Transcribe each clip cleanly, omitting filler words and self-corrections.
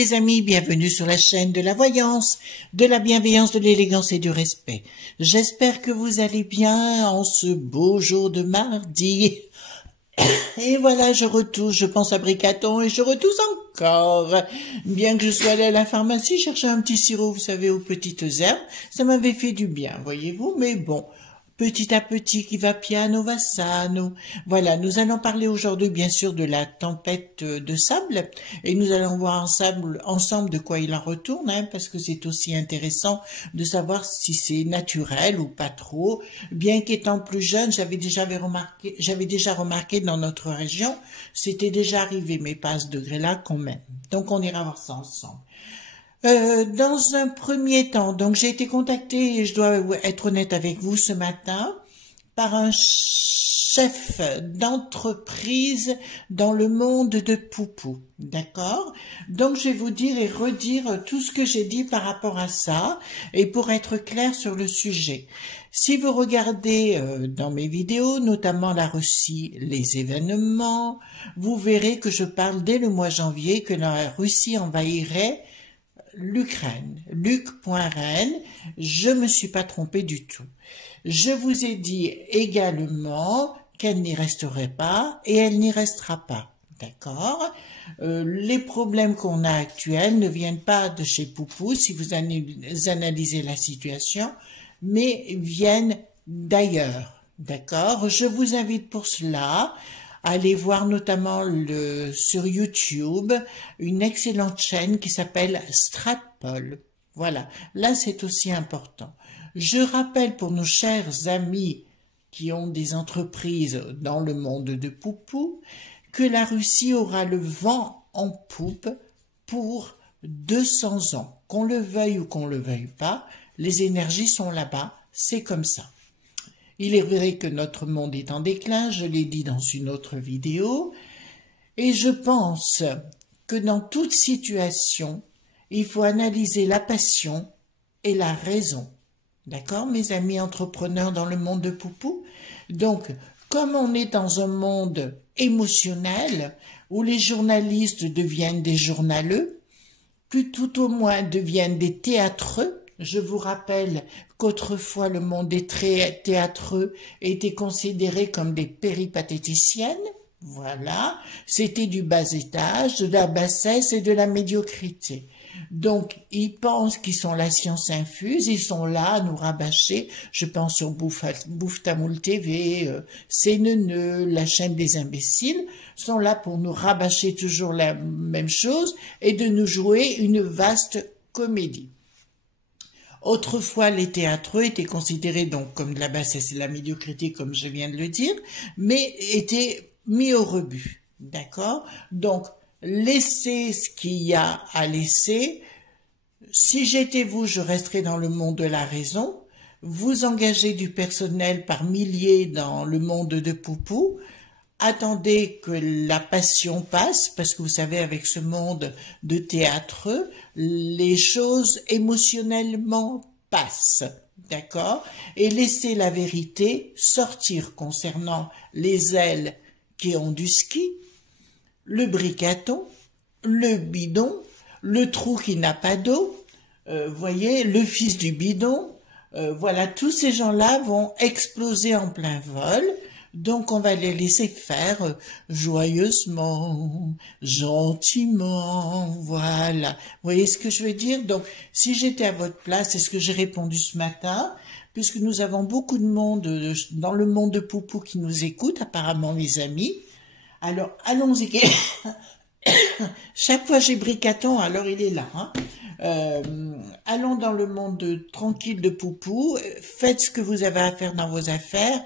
les amis, bienvenue sur la chaîne de la voyance, de la bienveillance, de l'élégance et du respect. J'espère que vous allez bien en ce beau jour de mardi. Et voilà, je retouche, je pense à Bricaton et je retouche encore. Bien que je sois allée à la pharmacie chercher un petit sirop, vous savez, aux petites herbes, ça m'avait fait du bien, voyez-vous, mais bon. Petit à petit, qui va piano va sano. Voilà, nous allons parler aujourd'hui bien sûr de la tempête de sable et nous allons voir ensemble de quoi il en retourne, hein, parce que c'est aussi intéressant de savoir si c'est naturel ou pas trop. Bien qu'étant plus jeune, j'avais déjà remarqué dans notre région, c'était déjà arrivé, mais pas à ce degré-là quand même. Donc on ira voir ça ensemble. Dans un premier temps, donc j'ai été contactée, et je dois être honnête avec vous ce matin, par un chef d'entreprise dans le monde de Poupou, d'accord? Donc je vais vous dire et redire tout ce que j'ai dit par rapport à ça, et pour être clair sur le sujet. Si vous regardez dans mes vidéos, notamment la Russie, les événements, vous verrez que je parle dès le mois de janvier que la Russie envahirait l'Ukraine, Luc.Ren, je me suis pas trompée du tout. Je vous ai dit également qu'elle n'y resterait pas et elle n'y restera pas, d'accord? Les problèmes qu'on a actuels ne viennent pas de chez Poupou, si vous analysez la situation, mais viennent d'ailleurs, d'accord? Je vous invite pour cela allez voir notamment sur YouTube une excellente chaîne qui s'appelle Stratpol. Voilà, là c'est aussi important. Je rappelle pour nos chers amis qui ont des entreprises dans le monde de Poupou que la Russie aura le vent en poupe pour 200 ans. Qu'on le veuille ou qu'on le veuille pas, les énergies sont là-bas, c'est comme ça. Il est vrai que notre monde est en déclin, je l'ai dit dans une autre vidéo, et je pense que dans toute situation, il faut analyser la passion et la raison. D'accord, mes amis entrepreneurs dans le monde de Poupou? Donc, comme on est dans un monde émotionnel, où les journalistes deviennent des journaleux, plus tout au moins deviennent des théâtreux. Je vous rappelle qu'autrefois le monde des théâtreux était considéré comme des péripatéticiennes. Voilà, c'était du bas étage, de la bassesse et de la médiocrité. Donc, ils pensent qu'ils sont la science infuse, ils sont là à nous rabâcher. Je pense sur Bouffe-Tamoul TV, CNN, la chaîne des imbéciles, sont là pour nous rabâcher toujours la même chose et de nous jouer une vaste comédie. Autrefois, les théâtreux étaient considérés donc comme de la bassesse et de la médiocrité, comme je viens de le dire, mais étaient mis au rebut, d'accord? Donc, laissez ce qu'il y a à laisser. Si j'étais vous, je resterais dans le monde de la raison. Vous engagez du personnel par milliers dans le monde de Poupou. Attendez que la passion passe, parce que vous savez, avec ce monde de théâtre, les choses émotionnellement passent, d'accord? Et laissez la vérité sortir concernant les ailes qui ont du ski, le bricaton, le bidon, le trou qui n'a pas d'eau, voyez, le fils du bidon, voilà, tous ces gens-là vont exploser en plein vol. Donc, on va les laisser faire joyeusement, gentiment, voilà. Vous voyez ce que je veux dire? Donc, si j'étais à votre place, c'est ce que j'ai répondu ce matin, puisque nous avons beaucoup de monde dans le monde de Poupou qui nous écoute, apparemment mes amis. Alors, allons-y. Chaque fois j'ai Bricaton, alors il est là. Hein. Allons dans le monde tranquille de Poupou, faites ce que vous avez à faire dans vos affaires.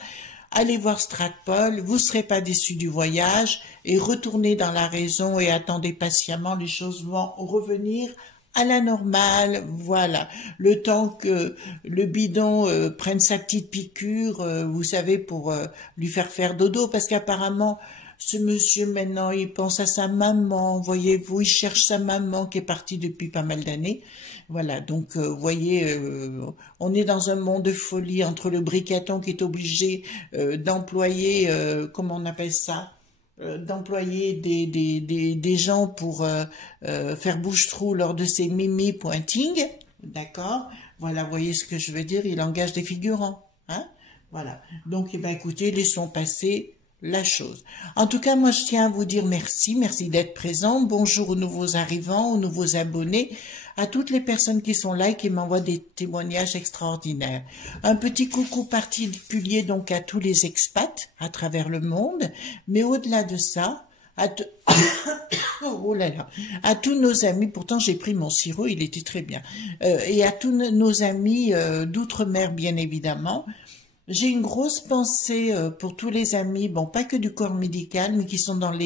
Allez voir Stratpol, vous ne serez pas déçus du voyage et retournez dans la raison et attendez patiemment, les choses vont revenir à la normale, voilà. Le temps que le bidon prenne sa petite piqûre, vous savez, pour lui faire dodo, parce qu'apparemment, ce monsieur maintenant, il pense à sa maman, voyez-vous, il cherche sa maman qui est partie depuis pas mal d'années. Voilà, donc voyez, on est dans un monde de folie entre le bricaton qui est obligé d'employer, comment on appelle ça, d'employer des gens pour faire bouche-trou lors de ces mimi pointing, d'accord? Voilà, vous voyez ce que je veux dire, il engage des figurants, hein? Voilà. Donc, eh ben, écoutez, laissons passer la chose. En tout cas, moi, je tiens à vous dire merci, merci d'être présent. Bonjour aux nouveaux arrivants, aux nouveaux abonnés, à toutes les personnes qui sont là et qui m'envoient des témoignages extraordinaires. Un petit coucou particulier donc à tous les expats à travers le monde, mais au-delà de ça, oh là là, à tous nos amis, pourtant j'ai pris mon sirop, il était très bien, et à tous nos amis d'outre-mer bien évidemment. J'ai une grosse pensée pour tous les amis, bon pas que du corps médical, mais qui sont dans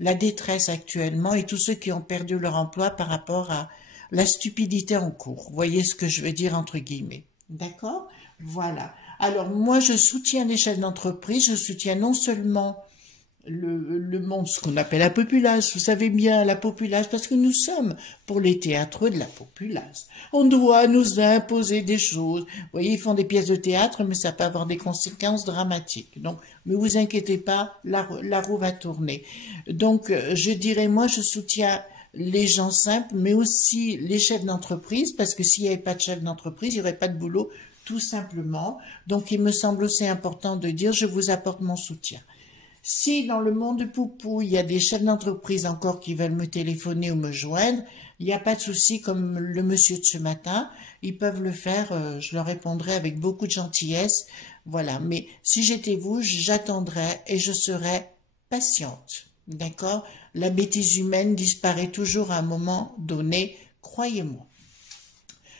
la détresse actuellement et tous ceux qui ont perdu leur emploi par rapport à la stupidité en cours. Vous voyez ce que je veux dire entre guillemets. D'accord? Voilà. Alors moi je soutiens les chefs d'entreprise, je soutiens non seulement le monde, ce qu'on appelle la populace, vous savez bien, la populace, parce que nous sommes pour les théâtres de la populace. On doit nous imposer des choses. Vous voyez, ils font des pièces de théâtre, mais ça peut avoir des conséquences dramatiques. Donc, ne vous inquiétez pas, la roue va tourner. Donc, je dirais, moi, je soutiens les gens simples, mais aussi les chefs d'entreprise, parce que s'il n'y avait pas de chef d'entreprise, il n'y aurait pas de boulot, tout simplement. Donc, il me semble aussi important de dire, je vous apporte mon soutien. Si dans le monde de Poupou, il y a des chefs d'entreprise encore qui veulent me téléphoner ou me joindre, il n'y a pas de souci, comme le monsieur de ce matin, ils peuvent le faire, je leur répondrai avec beaucoup de gentillesse, voilà. Mais si j'étais vous, j'attendrais et je serais patiente, d'accord? La bêtise humaine disparaît toujours à un moment donné, croyez-moi.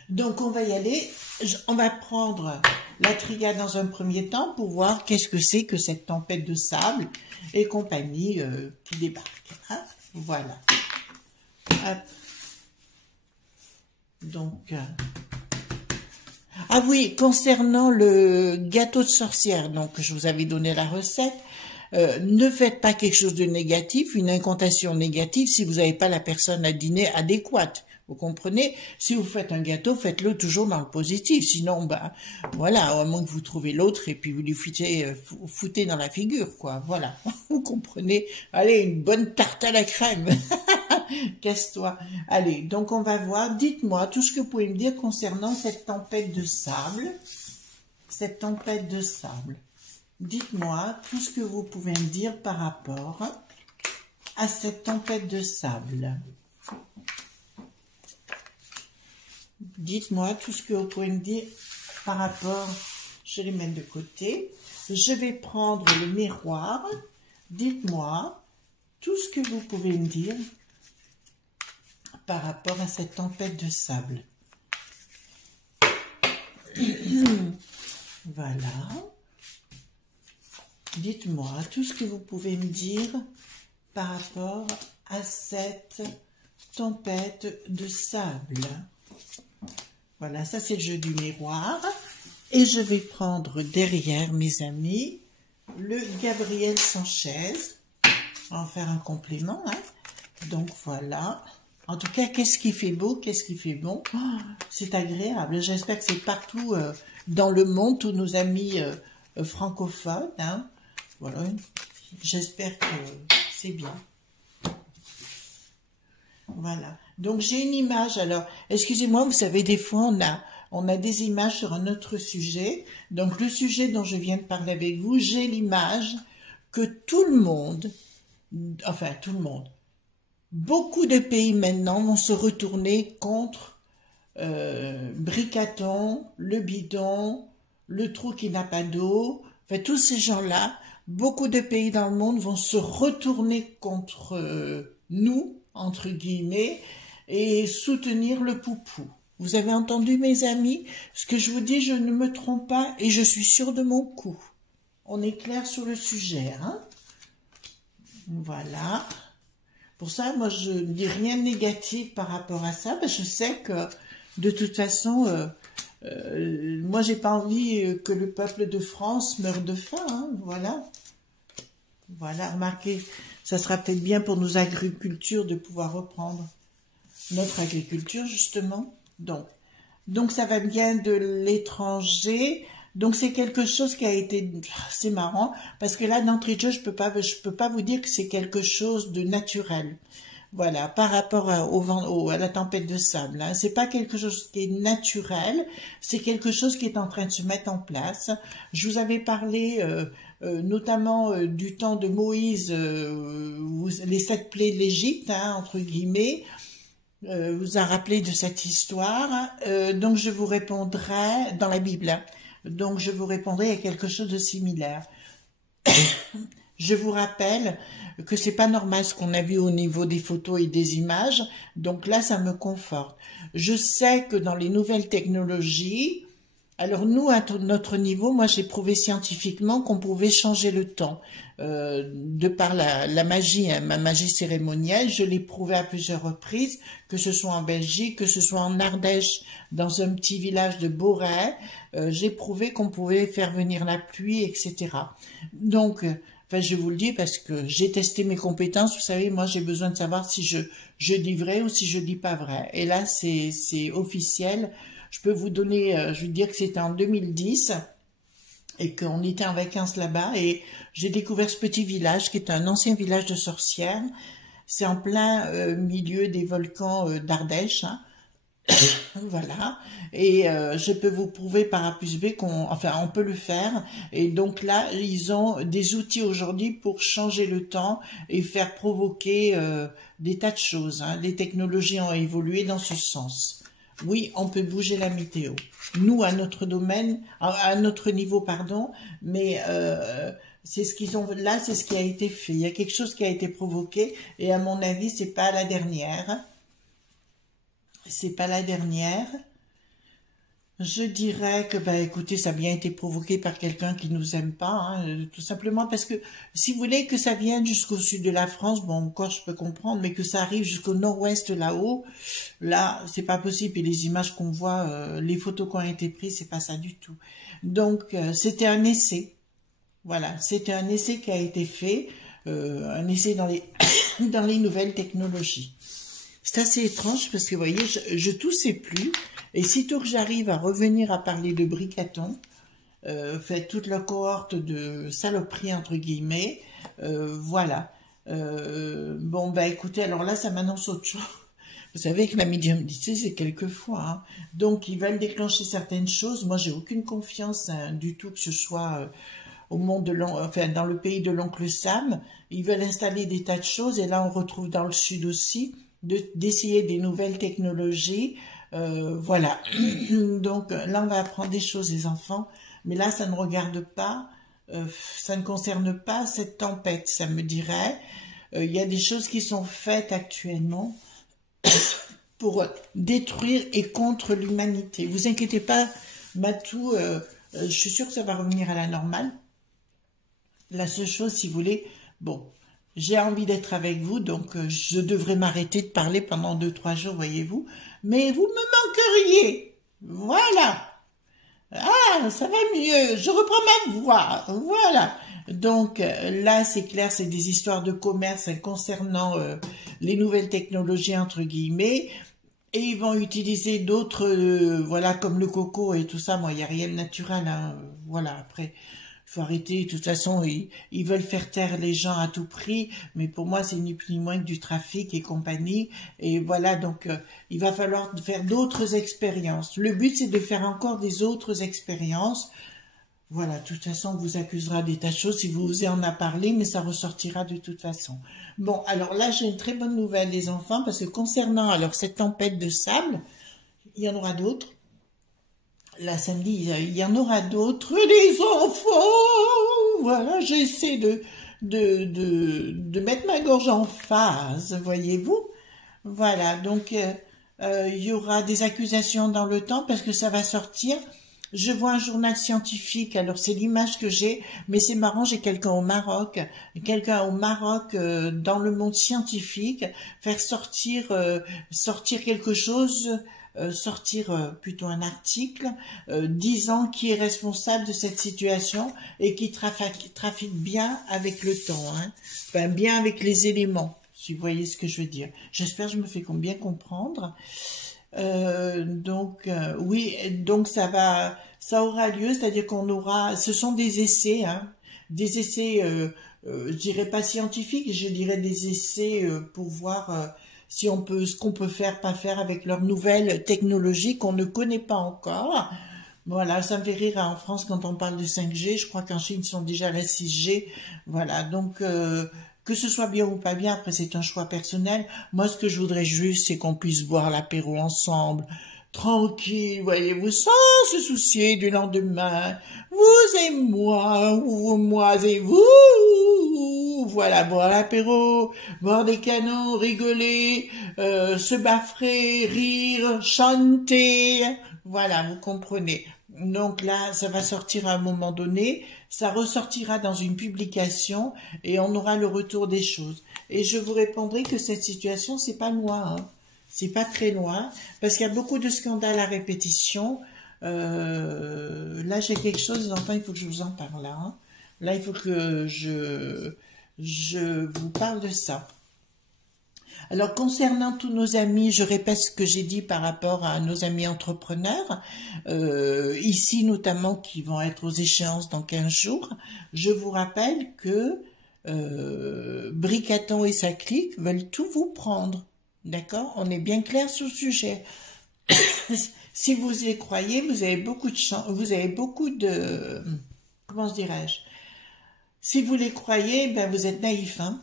Donc on va y aller, on va prendre la triade dans un premier temps pour voir qu'est-ce que c'est que cette tempête de sable et compagnie qui débarque. Hein, voilà. Hop. Donc, ah oui, concernant le gâteau de sorcière, donc je vous avais donné la recette, ne faites pas quelque chose de négatif, une incantation négative si vous n'avez pas la personne à dîner adéquate. Vous comprenez? Si vous faites un gâteau, faites-le toujours dans le positif. Sinon, ben, voilà, à moins que vous trouvez l'autre et puis vous lui foutez dans la figure, quoi. Voilà. Vous comprenez? Allez, une bonne tarte à la crème. Casse-toi. Allez, donc on va voir. Dites-moi tout ce que vous pouvez me dire concernant cette tempête de sable. Cette tempête de sable. Dites-moi tout ce que vous pouvez me dire par rapport à cette tempête de sable. Dites-moi tout ce que vous pouvez me dire par rapport, je vais les mettre de côté. Je vais prendre le miroir. Dites-moi tout ce que vous pouvez me dire par rapport à cette tempête de sable. Voilà. Dites-moi tout ce que vous pouvez me dire par rapport à cette tempête de sable. Voilà, ça c'est le jeu du miroir. Et je vais prendre derrière, mes amis, le Gabriel Sanchez. On va en faire un complément. Hein. Donc voilà. En tout cas, qu'est-ce qui fait beau, qu'est-ce qui fait bon. Oh, c'est agréable. J'espère que c'est partout dans le monde, tous nos amis francophones. Hein. Voilà. J'espère que c'est bien. Voilà. Donc j'ai une image. Alors, excusez-moi, vous savez, des fois on a des images sur un autre sujet. Donc le sujet dont je viens de parler avec vous, j'ai l'image que tout le monde, enfin tout le monde, beaucoup de pays maintenant vont se retourner contre Bricaton, le bidon, le trou qui n'a pas d'eau. Enfin tous ces gens-là, beaucoup de pays dans le monde vont se retourner contre nous, entre guillemets, et soutenir le Poupou. Vous avez entendu, mes amis? Ce que je vous dis, je ne me trompe pas et je suis sûre de mon coup. On est clair sur le sujet, hein? Voilà. Pour ça, moi, je ne dis rien de négatif par rapport à ça, parce que je sais que, de toute façon, moi, j'ai pas envie que le peuple de France meure de faim, hein? Voilà. Voilà, remarquez, ça sera peut-être bien pour nos agricultures de pouvoir reprendre notre agriculture, justement. Donc ça va bien de l'étranger. Donc c'est quelque chose qui a été, c'est marrant, parce que là, d'entrée de jeu, je peux pas vous dire que c'est quelque chose de naturel. Voilà, par rapport au vent, à la tempête de sable, hein. C'est pas quelque chose qui est naturel, c'est quelque chose qui est en train de se mettre en place. Je vous avais parlé notamment du temps de Moïse, les 7 plaies de l'Égypte, hein, entre guillemets, vous a rappelé de cette histoire. Donc je vous répondrai dans la Bible, hein. Donc je vous répondrai à quelque chose de similaire. Je vous rappelle que c'est pas normal ce qu'on a vu au niveau des photos et des images, donc là ça me conforte. Je sais que dans les nouvelles technologies, alors nous à notre niveau, moi j'ai prouvé scientifiquement qu'on pouvait changer le temps de par la magie, hein, ma magie cérémonielle. Je l'ai prouvé à plusieurs reprises, que ce soit en Belgique, que ce soit en Ardèche, dans un petit village de Borey. J'ai prouvé qu'on pouvait faire venir la pluie, etc. Donc enfin, je vous le dis parce que j'ai testé mes compétences. Vous savez, moi, j'ai besoin de savoir si je dis vrai ou si je dis pas vrai. Et là, c'est officiel. Je peux vous donner, je veux dire que c'était en 2010 et qu'on était en vacances là-bas et j'ai découvert ce petit village qui est un ancien village de sorcières. C'est en plein milieu des volcans d'Ardèche, hein. Voilà, et je peux vous prouver par A plus B on peut le faire. Et donc là, ils ont des outils aujourd'hui pour changer le temps et faire provoquer des tas de choses, hein. Les technologies ont évolué dans ce sens. Oui, on peut bouger la météo. Nous, à notre domaine, à notre niveau, pardon, mais c'est ce qu'ils ont là, c'est ce qui a été fait. Il y a quelque chose qui a été provoqué, et à mon avis, c'est pas la dernière. C'est pas la dernière. Je dirais que, bah, écoutez, ça a bien été provoqué par quelqu'un qui nous aime pas, hein, tout simplement parce que, si vous voulez que ça vienne jusqu'au sud de la France, bon, encore je peux comprendre, mais que ça arrive jusqu'au nord-ouest là-haut, là, c'est pas possible. Et les images qu'on voit, les photos qui ont été prises, c'est pas ça du tout. Donc, c'était un essai. Voilà, c'était un essai qui a été fait, un essai dans les, dans les nouvelles technologies. C'est assez étrange parce que, vous voyez, je toussais plus. Et sitôt que j'arrive à revenir à parler de Bricaton, fait toute la cohorte de saloperies, entre guillemets, voilà. Bon, bah écoutez, alors là, ça m'annonce autre chose. Vous savez que la médiumnité, c'est quelquefois, hein. Donc, ils veulent déclencher certaines choses. Moi, j'ai aucune confiance, hein, du tout que ce soit au monde de enfin, dans le pays de l'oncle Sam. Ils veulent installer des tas de choses. Et là, on retrouve dans le sud aussi d'essayer des nouvelles technologies. Voilà. Donc là, on va apprendre des choses, les enfants. Mais là, ça ne regarde pas, ça ne concerne pas cette tempête, ça me dirait. Il y a des choses qui sont faites actuellement pour détruire et contre l'humanité. Vous inquiétez pas, Matou, je suis sûre que ça va revenir à la normale. La seule chose, si vous voulez, bon, j'ai envie d'être avec vous, donc je devrais m'arrêter de parler pendant 2-3 jours, voyez-vous. Mais vous me manqueriez. Voilà. Ah, ça va mieux. Je reprends ma voix. Voilà. Donc là, c'est clair, c'est des histoires de commerce, hein, concernant les nouvelles technologies, entre guillemets. Et ils vont utiliser d'autres, voilà, comme le coco et tout ça. Moi, il n'y a rien de naturel, hein. Voilà, après... faut arrêter, de toute façon, ils veulent faire taire les gens à tout prix, mais pour moi, c'est ni plus ni moins que du trafic et compagnie, et voilà, donc, il va falloir faire d'autres expériences. Le but, c'est de faire encore des autres expériences. Voilà, de toute façon, on vous accusera des tas de choses si vous osez en parler, mais ça ressortira de toute façon. Bon, alors là, j'ai une très bonne nouvelle, les enfants, parce que concernant, alors, cette tempête de sable, il y en aura d'autres. Là, samedi, il y en aura d'autres, les enfants. Voilà, j'essaie de mettre ma gorge en phase, voyez-vous. Voilà, donc il y aura des accusations dans le temps parce que ça va sortir. Je vois un journal scientifique, alors c'est l'image que j'ai, mais c'est marrant, j'ai quelqu'un au Maroc, dans le monde scientifique, faire sortir quelque chose, plutôt un article disant qui est responsable de cette situation et qui trafique bien avec le temps, hein, enfin, bien avec les éléments, si vous voyez ce que je veux dire. J'espère que je me fais bien comprendre. Donc oui, donc ça ça aura lieu, c'est-à-dire qu'on aura, ce sont des essais, hein, des essais, je dirais pas scientifiques, je dirais des essais pour voir si on peut, ce qu'on peut faire, pas faire avec leurs nouvelles technologies qu'on ne connaît pas encore. Voilà, ça me fait rire en France quand on parle de 5G, je crois qu'en Chine ils sont déjà à la 6G. Voilà, donc que ce soit bien ou pas bien, après c'est un choix personnel. Moi ce que je voudrais juste, c'est qu'on puisse boire l'apéro ensemble, tranquille, voyez-vous, sans se soucier du lendemain. Vous et moi, ou moi et vous. Voilà, boire l'apéro, boire des canons, rigoler, se baffrer, rire, chanter. Voilà, vous comprenez. Donc là, ça va sortir à un moment donné, ça ressortira dans une publication et on aura le retour des choses. Et je vous répondrai que cette situation, c'est pas loin, hein. C'est pas très loin, parce qu'il y a beaucoup de scandales à répétition. Là, j'ai quelque chose, enfin, il faut que je vous en parle là, hein. Là, il faut que je vous parle de ça. Alors, concernant tous nos amis, je répète ce que j'ai dit par rapport à nos amis entrepreneurs, ici notamment qui vont être aux échéances dans 15 jours, je vous rappelle que Bricaton et sa clique veulent tout vous prendre. D'accord? On est bien clair sur le sujet. Si vous y croyez, vous avez beaucoup de chance, vous avez beaucoup de, comment dirais-je? Si vous les croyez, ben vous êtes naïfs, hein.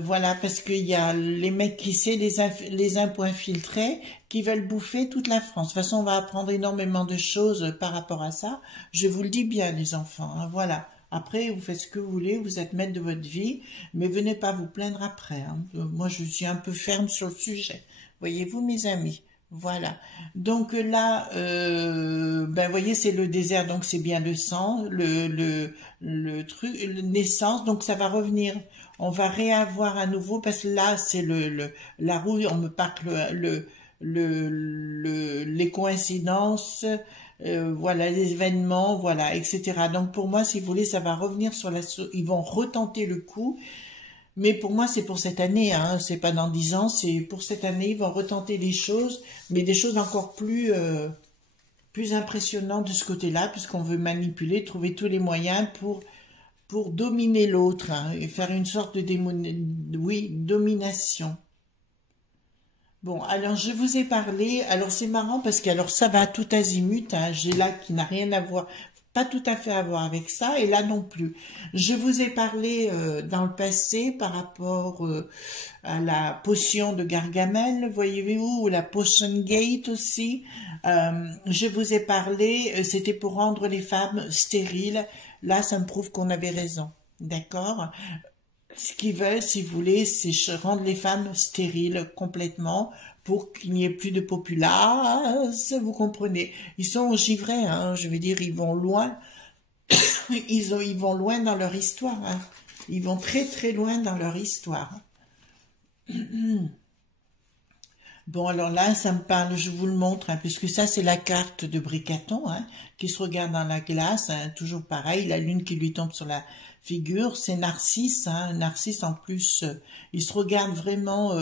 Voilà, parce qu'il y a les mecs qui sait, les impôts infiltrés, qui veulent bouffer toute la France. De toute façon, on va apprendre énormément de choses par rapport à ça. Je vous le dis bien, les enfants, hein, voilà. Après, vous faites ce que vous voulez, vous êtes maître de votre vie, mais venez pas vous plaindre après, hein. Moi, je suis un peu ferme sur le sujet. Voyez-vous, mes amis. Voilà. Donc là, ben voyez, c'est le désert, donc c'est bien le sang, le truc, naissance, donc ça va revenir. On va réavoir à nouveau parce que là, c'est la roue. On me parle les coïncidences, voilà, les événements, voilà, etc. Donc pour moi, si vous voulez, ça va revenir sur ils vont retenter le coup. Mais pour moi, c'est pour cette année, hein, c'est pas dans 10 ans, c'est pour cette année, ils vont retenter des choses, mais des choses encore plus impressionnantes de ce côté-là, puisqu'on veut manipuler, trouver tous les moyens pour dominer l'autre, hein, et faire une sorte de oui, domination. Bon, alors je vous ai parlé, alors c'est marrant parce que alors ça va tout azimut, hein, j'ai là qui n'a rien à voir, pas tout à fait à voir avec ça, et là non plus. Je vous ai parlé dans le passé par rapport à la potion de Gargamel, voyez-vous, ou la Potion Gate aussi. Je vous ai parlé, c'était pour rendre les femmes stériles. Là, ça me prouve qu'on avait raison, d'accord? Ce qu'ils veulent, si vous voulez, c'est rendre les femmes stériles complètement pour qu'il n'y ait plus de populace, vous comprenez. Ils sont givrés, hein, je veux dire, ils vont loin, ils vont loin dans leur histoire, hein. Ils vont très très loin dans leur histoire. Bon, alors là, ça me parle, je vous le montre, hein, puisque ça, c'est la carte de Bricaton, hein, qui se regarde dans la glace, hein, toujours pareil, la lune qui lui tombe sur la figure, c'est Narcisse, hein, Narcisse en plus, il se regarde vraiment,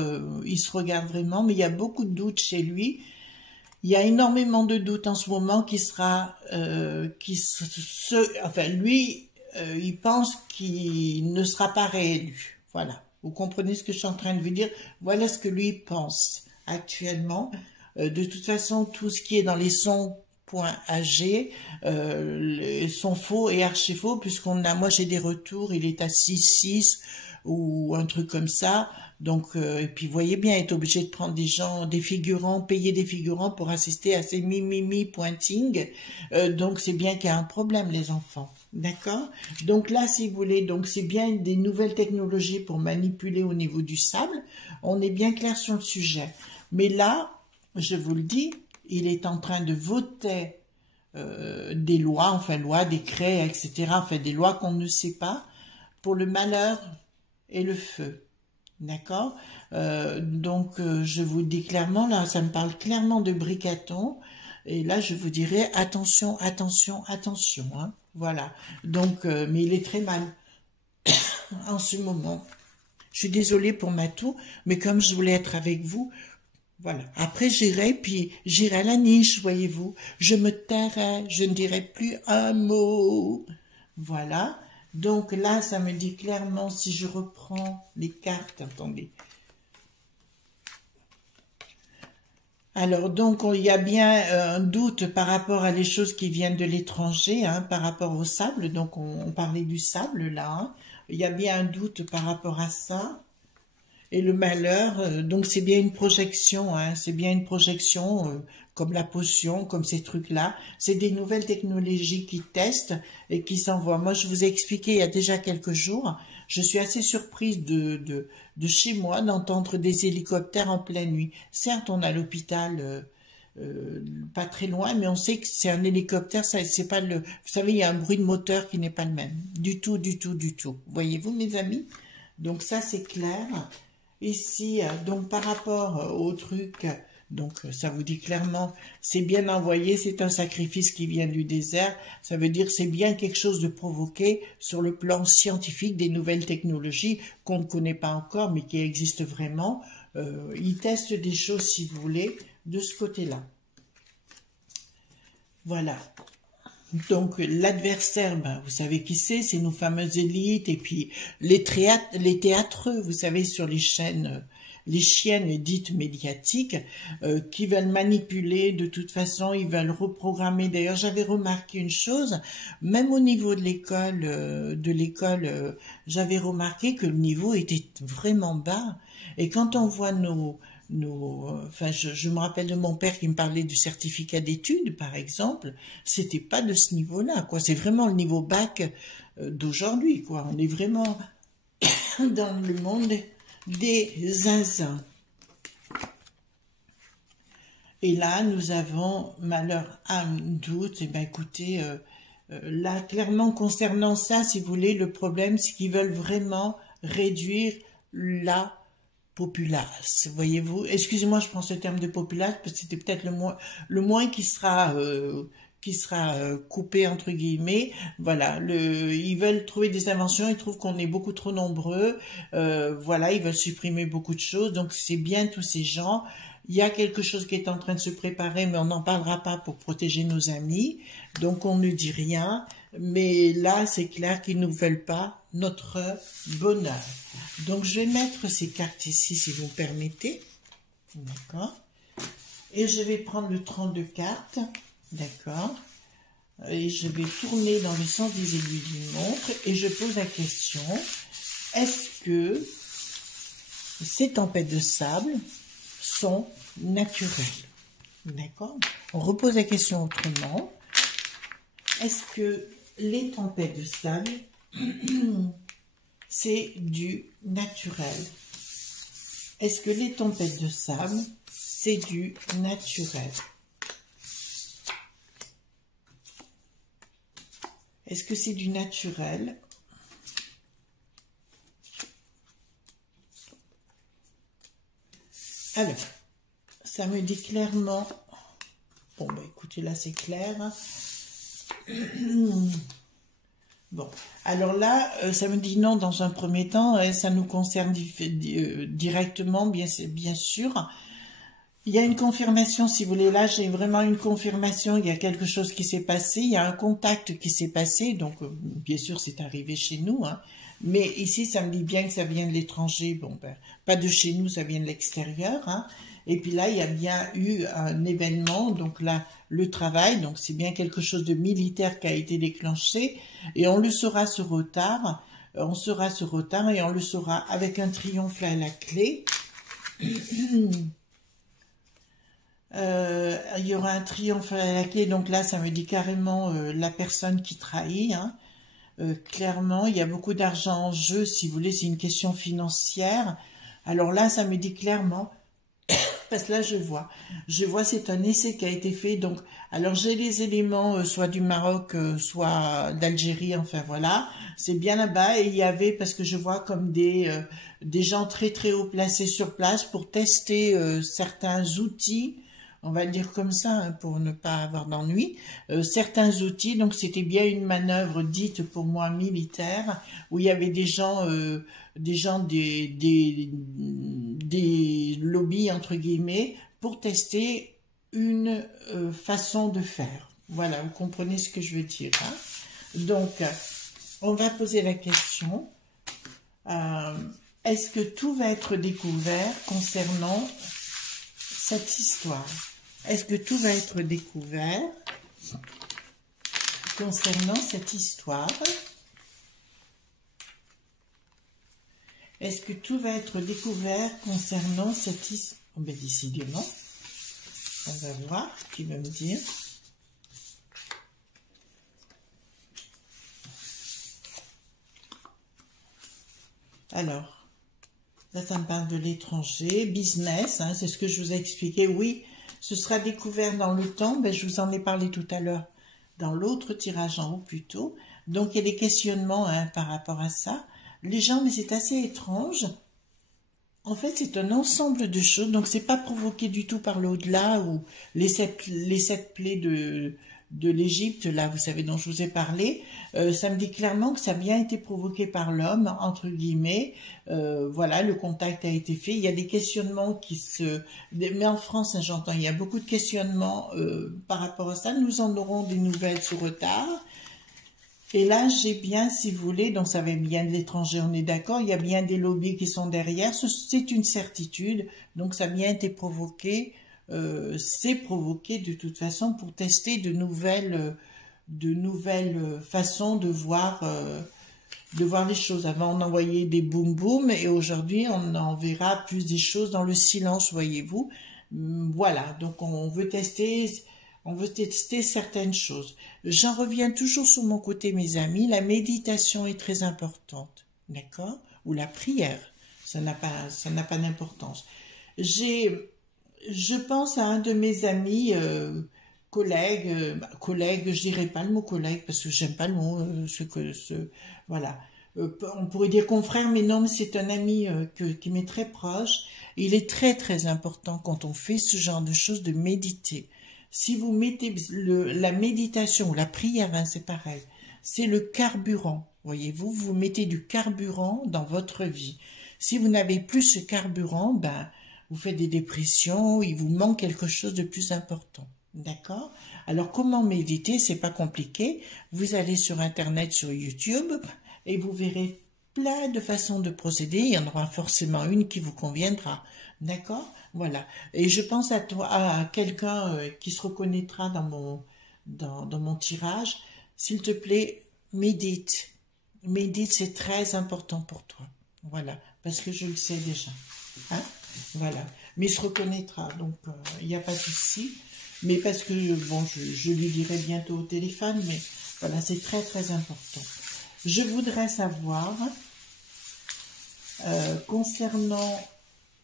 mais il y a beaucoup de doutes chez lui. Il y a énormément de doutes en ce moment enfin, lui, il pense qu'il ne sera pas réélu. Voilà. Vous comprenez ce que je suis en train de vous dire? Voilà ce que lui pense actuellement. De toute façon, tout ce qui est dans les sons.ag sont faux et archi faux, moi j'ai des retours, il est à 6,6 ou un truc comme ça. Donc, et puis voyez bien, être obligé de prendre des figurants, payer des figurants pour assister à ces pointing. Donc c'est bien qu'il y a un problème, les enfants. D'accord? Donc là, si vous voulez, donc c'est bien des nouvelles technologies pour manipuler au niveau du sable. On est bien clair sur le sujet. Mais là, je vous le dis, il est en train de voter des lois, enfin lois, décrets, etc. Enfin des lois qu'on ne sait pas pour le malheur et le feu. D'accord? Donc je vous dis clairement, là, ça me parle clairement de Bricaton. Et là, je vous dirais attention, attention, attention, hein. Voilà. Donc, mais il est très mal en ce moment. Je suis désolée pour ma toux, mais comme je voulais être avec vous, Voilà. Après, j'irai à la niche, voyez-vous. Je me tairai, je ne dirai plus un mot. Voilà. Donc là, ça me dit clairement, si je reprends les cartes, attendez. Alors, donc, il y a bien un doute par rapport à les choses qui viennent de l'étranger, hein, par rapport au sable. Donc, on parlait du sable, là. Hein. Il y a bien un doute par rapport à ça. Et le malheur, donc c'est bien une projection, hein, c'est bien une projection, comme la potion, comme ces trucs-là. C'est des nouvelles technologies qui testent et qui s'envoient. Moi, je vous ai expliqué il y a déjà quelques jours, je suis assez surprise de chez moi d'entendre des hélicoptères en pleine nuit. Certes, on a l'hôpital pas très loin, mais on sait que c'est un hélicoptère, ça, c'est pas le... Vous savez, il y a un bruit de moteur qui n'est pas le même. Du tout, du tout, du tout. Voyez-vous, mes amis? Donc ça, c'est clair. Ici, donc par rapport au truc, donc ça vous dit clairement, c'est bien envoyé, c'est un sacrifice qui vient du désert, ça veut dire c'est bien quelque chose de provoqué sur le plan scientifique, des nouvelles technologies qu'on ne connaît pas encore, mais qui existent vraiment. Ils testent des choses, si vous voulez, de ce côté-là. Voilà. Donc l'adversaire, ben, vous savez qui c'est nos fameuses élites et puis les théâtreux, vous savez, sur les chaînes, les chiennes dites médiatiques, qui veulent manipuler, de toute façon, ils veulent reprogrammer. D'ailleurs, j'avais remarqué une chose, même au niveau de l'école, j'avais remarqué que le niveau était vraiment bas. Et quand on voit enfin, je me rappelle de mon père qui me parlait du certificat d'études, par exemple, c'était pas de ce niveau-là, quoi. C'est vraiment le niveau bac d'aujourd'hui, quoi. On est vraiment dans le monde des zinzins. Et là, nous avons malheur, âme, doute. Et ben, écoutez, là, clairement, concernant ça, si vous voulez, le problème, c'est qu'ils veulent vraiment réduire la populace, voyez-vous. Excusez-moi, je prends ce terme de populace parce que c'était peut-être le moins qui sera coupé entre guillemets. Voilà, ils veulent trouver des inventions, ils trouvent qu'on est beaucoup trop nombreux. Voilà, ils veulent supprimer beaucoup de choses. Donc c'est bien tous ces gens. Il y a quelque chose qui est en train de se préparer, mais on n'en parlera pas pour protéger nos amis. Donc on ne dit rien. Mais là, c'est clair qu'ils ne veulent pas notre bonheur. Donc, je vais mettre ces cartes ici, si vous me permettez. D'accord. Et je vais prendre le 32 cartes. D'accord. Et je vais tourner dans le sens des aiguilles d'une montre. Et je pose la question, est-ce que ces tempêtes de sable sont naturelles? D'accord. On repose la question autrement. Est-ce que les tempêtes de sable, c'est du naturel? Est-ce que les tempêtes de sable, c'est du naturel? Est-ce que c'est du naturel? Alors, ça me dit clairement... Bon, bah écoutez, là c'est clair. Bon, alors là, ça me dit non dans un premier temps, ça nous concerne directement, bien sûr. Il y a une confirmation, si vous voulez, là j'ai vraiment une confirmation, il y a quelque chose qui s'est passé, il y a un contact qui s'est passé, donc bien sûr c'est arrivé chez nous, hein, mais ici ça me dit bien que ça vient de l'étranger, bon ben, pas de chez nous, ça vient de l'extérieur, hein. Et puis là, il y a bien eu un événement, donc là, le travail, donc c'est bien quelque chose de militaire qui a été déclenché, et on le saura ce retard, et on le saura avec un triomphe à la clé. Il y aura un triomphe à la clé, donc là, ça me dit carrément la personne qui trahit, hein. Clairement, il y a beaucoup d'argent en jeu, si vous voulez, c'est une question financière. Alors là, ça me dit clairement... Parce que là, je vois, c'est un essai qui a été fait. Donc, alors j'ai les éléments, soit du Maroc, soit d'Algérie, enfin voilà. C'est bien là-bas. Et il y avait, parce que je vois comme des gens très très haut placés sur place pour tester certains outils. on va le dire comme ça, hein, pour ne pas avoir d'ennui, certains outils. Donc c'était bien une manœuvre dite pour moi militaire, où il y avait des gens des lobbies entre guillemets pour tester une façon de faire. Voilà, vous comprenez ce que je veux dire. Hein? Donc, on va poser la question. Est-ce que tout va être découvert concernant cette histoire? Est-ce que tout va être découvert concernant cette histoire? Est-ce que tout va être découvert concernant cette histoire? Oh, ben, décidément, on va voir ce qu'il va me dire. Alors, là, ça me parle de l'étranger, business, hein, c'est ce que je vous ai expliqué. Oui, ce sera découvert dans le temps, ben, je vous en ai parlé tout à l'heure, dans l'autre tirage en haut plutôt. Donc, il y a des questionnements hein, par rapport à ça. Les gens, mais c'est assez étrange. En fait, c'est un ensemble de choses, donc c'est pas provoqué du tout par l'au-delà ou les sept plaies de l'Égypte, là, vous savez, dont je vous ai parlé. Ça me dit clairement que ça a bien été provoqué par l'homme, entre guillemets. Voilà, le contact a été fait. Il y a des questionnements mais en France, hein, j'entends, il y a beaucoup de questionnements par rapport à ça. Nous en aurons des nouvelles sur retard. Et là, j'ai bien, si vous voulez, donc ça va bien de l'étranger, on est d'accord, il y a bien des lobbies qui sont derrière, c'est une certitude, donc ça a bien été provoqué, c'est provoqué de toute façon pour tester de nouvelles façons de voir les choses. Avant, on envoyait des boum boum, et aujourd'hui, on en verra plus des choses dans le silence, voyez-vous. Voilà, donc on veut tester certaines choses. J'en reviens toujours sur mon côté, mes amis. La méditation est très importante, d'accord? Ou la prière, ça n'a pas d'importance. Je pense à un de mes amis, collègue, je dirais pas le mot collègue parce que j'aime pas le mot, voilà. On pourrait dire confrère, mais non, mais c'est un ami qui m'est très proche. Il est très très important quand on fait ce genre de choses de méditer. Si vous mettez la méditation ou la prière, hein, c'est pareil, c'est le carburant, voyez-vous, vous mettez du carburant dans votre vie. Si vous n'avez plus ce carburant, ben, vous faites des dépressions, il vous manque quelque chose de plus important, d'accord? Alors, comment méditer? C'est pas compliqué. Vous allez sur Internet, sur YouTube, et vous verrez plein de façons de procéder. Il y en aura forcément une qui vous conviendra. D'accord? Voilà. Et je pense à quelqu'un qui se reconnaîtra dans mon tirage. S'il te plaît, médite. Médite, c'est très important pour toi. Voilà. Parce que je le sais déjà. Hein? Voilà. Mais il se reconnaîtra. Donc, il n'y a pas de souci. Mais parce que, bon, je lui dirai bientôt au téléphone. Mais voilà, c'est très, très important. Je voudrais savoir, concernant...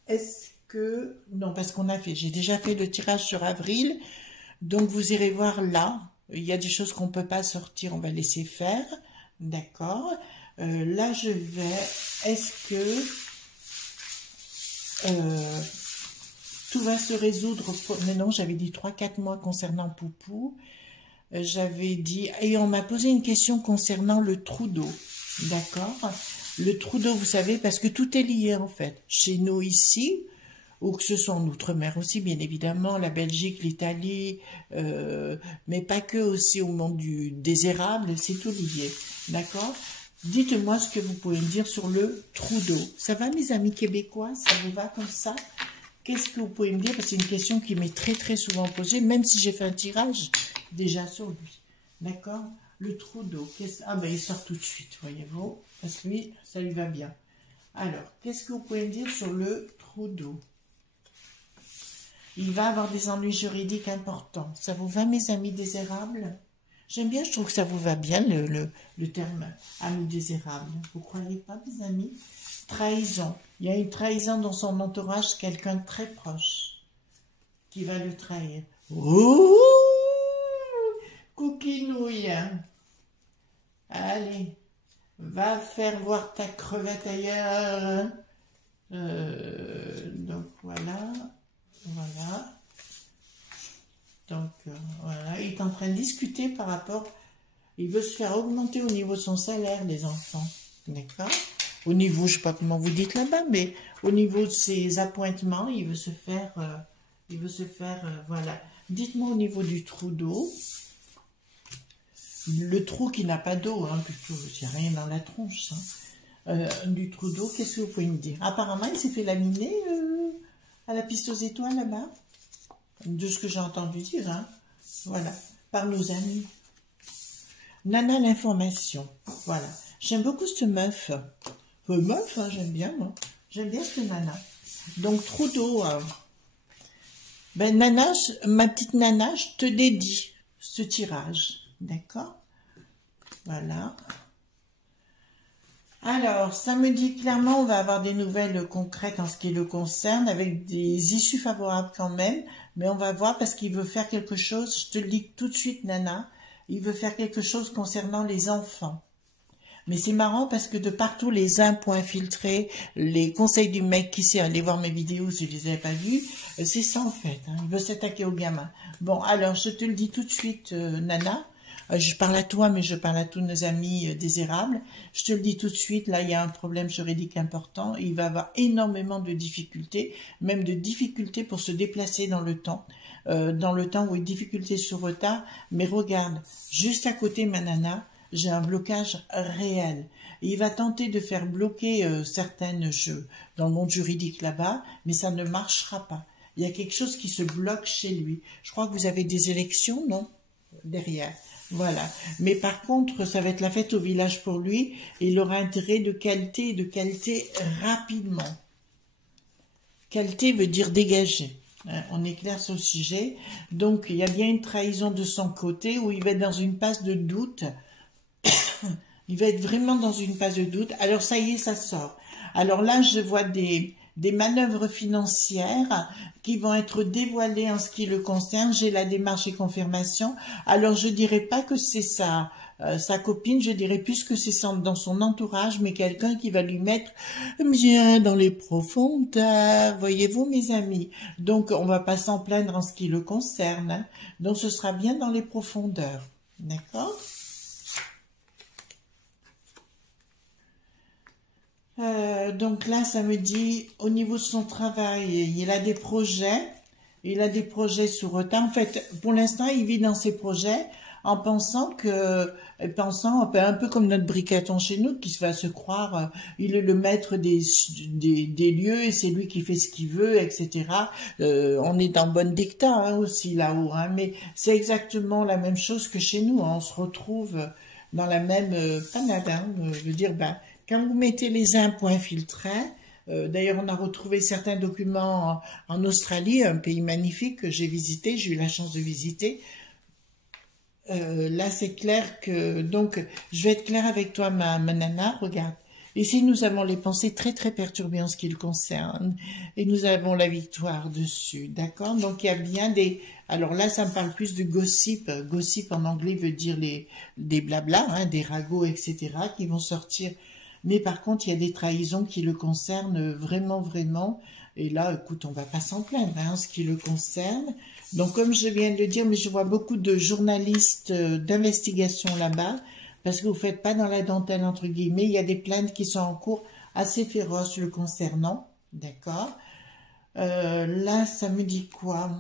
Est-ce que... Non, parce j'ai déjà fait le tirage sur avril, donc vous irez voir là. Il y a des choses qu'on ne peut pas sortir, on va laisser faire. D'accord. Là, je vais... Est-ce que tout va se résoudre Mais non, j'avais dit 3-4 mois concernant Poupou. J'avais dit... Et on m'a posé une question concernant le trou d'eau. D'accord. Le trou d'eau, vous savez, parce que tout est lié en fait. Chez nous ici, ou que ce soit en Outre-mer aussi, bien évidemment, la Belgique, l'Italie, mais pas que, aussi au monde des érables, c'est tout lié. D'accord? Dites-moi ce que vous pouvez me dire sur le trou d'eau. Ça va, mes amis québécois? Ça vous va comme ça? Qu'est-ce que vous pouvez me dire? Parce que c'est une question qui m'est très très souvent posée, même si j'ai fait un tirage déjà sur lui. D'accord? Le trou d'eau. Ah ben il sort tout de suite, voyez-vous. Parce que lui, ça lui va bien. Alors, qu'est-ce que vous pouvez me dire sur le trou d'eau? Il va avoir des ennuis juridiques importants. Ça vous va, mes amis désérables? J'aime bien, je trouve que ça vous va bien, le terme amis désérables. Vous croyez pas, mes amis? Trahison. Il y a une trahison dans son entourage, quelqu'un de très proche qui va le trahir. Ouh, coquinouille. Allez, va faire voir ta crevette ailleurs. Donc voilà, voilà. Donc, voilà, il est en train de discuter par rapport... Il veut se faire augmenter au niveau de son salaire, les enfants. D'accord? Au niveau, je ne sais pas comment vous dites là-bas, mais au niveau de ses appointements, il veut se faire... voilà. Dites-moi au niveau du trou d'eau. Le trou qui n'a pas d'eau, hein, plutôt, il n'y a rien dans la tronche, hein. Du trou d'eau, qu'est-ce que vous pouvez me dire? Apparemment, il s'est fait laminer à la piste aux étoiles là-bas. De ce que j'ai entendu dire, hein. Voilà, par nos amis. Nana l'information, voilà. J'aime beaucoup cette meuf. Meuf, hein, j'aime bien, moi. J'aime bien cette nana. Donc, trou d'eau. Ben, nana, ma petite nana, je te dédie ce tirage. D'accord? Voilà. Alors, ça me dit clairement, on va avoir des nouvelles concrètes en ce qui le concerne, avec des issues favorables quand même, mais on va voir parce qu'il veut faire quelque chose, je te le dis tout de suite, Nana, il veut faire quelque chose concernant les enfants. Mais c'est marrant parce que de partout, les impôts infiltrés, les conseils du mec qui sait aller voir mes vidéos si je les avais pas vus, c'est ça en fait, hein, il veut s'attaquer aux gamins. Bon, alors, je te le dis tout de suite, Nana, je parle à toi, mais je parle à tous nos amis désirables. Je te le dis tout de suite, là, il y a un problème juridique important. Il va avoir énormément de difficultés, même de difficultés pour se déplacer dans le temps où il y a difficultés sur retard. Mais regarde, juste à côté, ma nana, j'ai un blocage réel. Et il va tenter de faire bloquer certaines jeux dans le monde juridique là-bas, mais ça ne marchera pas. Il y a quelque chose qui se bloque chez lui. Je crois que vous avez des élections, non? Derrière. Voilà. Mais par contre, ça va être la fête au village pour lui. Et il aura intérêt de qualité et de qualité rapidement. Qualité veut dire dégager. Hein, on est clair sur le sujet. Donc, il y a bien une trahison de son côté où il va être dans une passe de doute. Il va être vraiment dans une passe de doute. Alors, ça y est, ça sort. Alors là, je vois des manœuvres financières qui vont être dévoilées en ce qui le concerne. J'ai la démarche et confirmation. Alors, je dirais pas que c'est sa copine, je dirais plus que c'est dans son entourage, mais quelqu'un qui va lui mettre bien dans les profondeurs, voyez-vous, mes amis. Donc, on va pas s'en plaindre en ce qui le concerne. Hein. Donc, ce sera bien dans les profondeurs. D'accord ? Donc là, ça me dit, au niveau de son travail, il a des projets sur retard. En fait, pour l'instant, il vit dans ses projets en pensant un peu comme notre briqueton chez nous, qui va se croire, il est le maître des lieux et c'est lui qui fait ce qu'il veut, etc. On est dans bonne dictat hein, aussi là-haut, hein, mais c'est exactement la même chose que chez nous. Hein, on se retrouve dans la même panade. Hein, je veux dire, quand vous mettez les impôts infiltrés, d'ailleurs on a retrouvé certains documents en Australie, un pays magnifique que j'ai visité, j'ai eu la chance de visiter. Là c'est clair que, donc je vais être claire avec toi ma nana, regarde. Ici nous avons les pensées très très perturbées en ce qui le concerne et nous avons la victoire dessus, d'accord? Donc il y a bien des... Alors là ça me parle plus de gossip, gossip en anglais veut dire des blabla, hein, des ragots, etc. qui vont sortir... Mais par contre, il y a des trahisons qui le concernent vraiment, vraiment. Et là, écoute, on va pas s'en plaindre, hein, ce qui le concerne. Donc, comme je viens de le dire, mais je vois beaucoup de journalistes d'investigation là-bas, parce que vous faites pas dans la dentelle, entre guillemets. Il y a des plaintes qui sont en cours assez féroces le concernant. D'accord? Là, ça me dit quoi?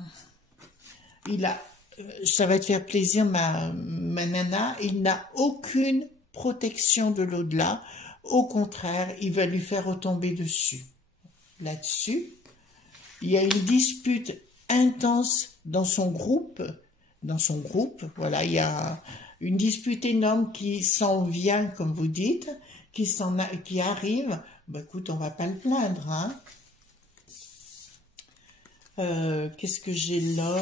Ça va te faire plaisir, ma nana. Il n'a aucune protection de l'au-delà. Au contraire, il va lui faire retomber dessus. Là-dessus, il y a une dispute intense dans son groupe. Voilà, il y a une dispute énorme qui s'en vient, comme vous dites, qui arrive. Ben, écoute, on va pas le plaindre, hein. Qu'est-ce que j'ai là?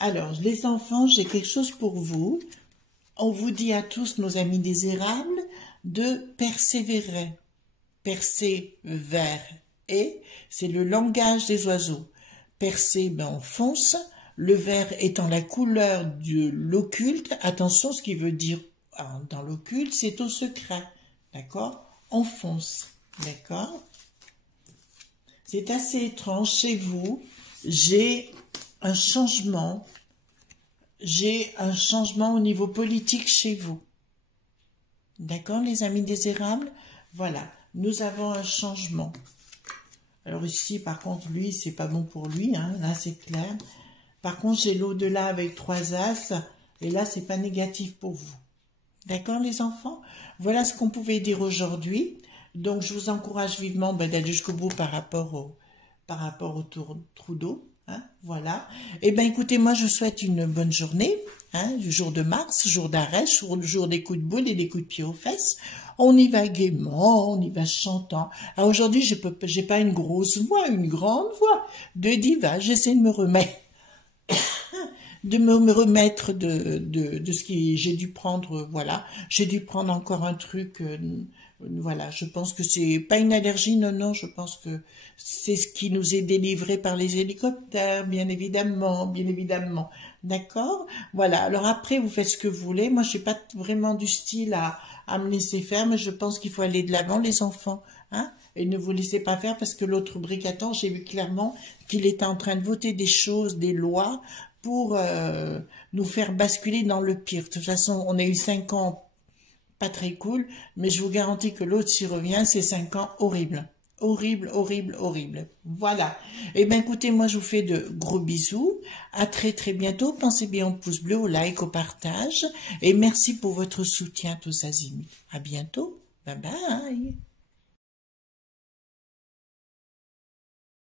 Alors, les enfants, j'ai quelque chose pour vous. On vous dit à tous, nos amis désirables, de persévérer. Persévérer, c'est le langage des oiseaux. Percé, on fonce. Le vert étant la couleur de l'occulte. Attention, ce qui veut dire dans l'occulte, c'est au secret. D'accord? On fonce. D'accord? C'est assez étrange chez vous. J'ai un changement. J'ai un changement au niveau politique chez vous. D'accord, les amis désirables? Voilà, nous avons un changement. Alors ici, par contre, lui, c'est pas bon pour lui, hein, là, c'est clair. Par contre, j'ai l'au-delà avec 3 as, et là, c'est pas négatif pour vous. D'accord, les enfants? Voilà ce qu'on pouvait dire aujourd'hui. Donc, je vous encourage vivement d'aller jusqu'au bout par rapport au trou d'eau. Hein, voilà. Eh bien, écoutez, moi, je vous souhaite une bonne journée. Hein, du jour de Mars, jour d'arrêt, jour des coups de boule et des coups de pied aux fesses. On y va gaiement, on y va chantant. Alors aujourd'hui, j'ai pas une grosse voix, une grande voix de diva. J'essaie de me remettre, de ce que j'ai dû prendre. Voilà, j'ai dû prendre encore un truc. Voilà, je pense que c'est pas une allergie, non, je pense que c'est ce qui nous est délivré par les hélicoptères, bien évidemment, d'accord? Voilà, alors après, vous faites ce que vous voulez, moi je suis pas vraiment du style à me laisser faire, mais je pense qu'il faut aller de l'avant, les enfants, hein? Et ne vous laissez pas faire, parce que l'autre bricatant, j'ai vu clairement qu'il était en train de voter des choses, des lois, pour nous faire basculer dans le pire. De toute façon, on a eu 5 ans pas très cool, mais je vous garantis que l'autre s'y revient, c'est 5 ans horribles. Horrible, horrible, horrible. Voilà. Eh bien, écoutez, moi, je vous fais de gros bisous. À très, très bientôt. Pensez bien au pouce bleu, au like, au partage. Et merci pour votre soutien tous azimuts. À bientôt. Bye bye.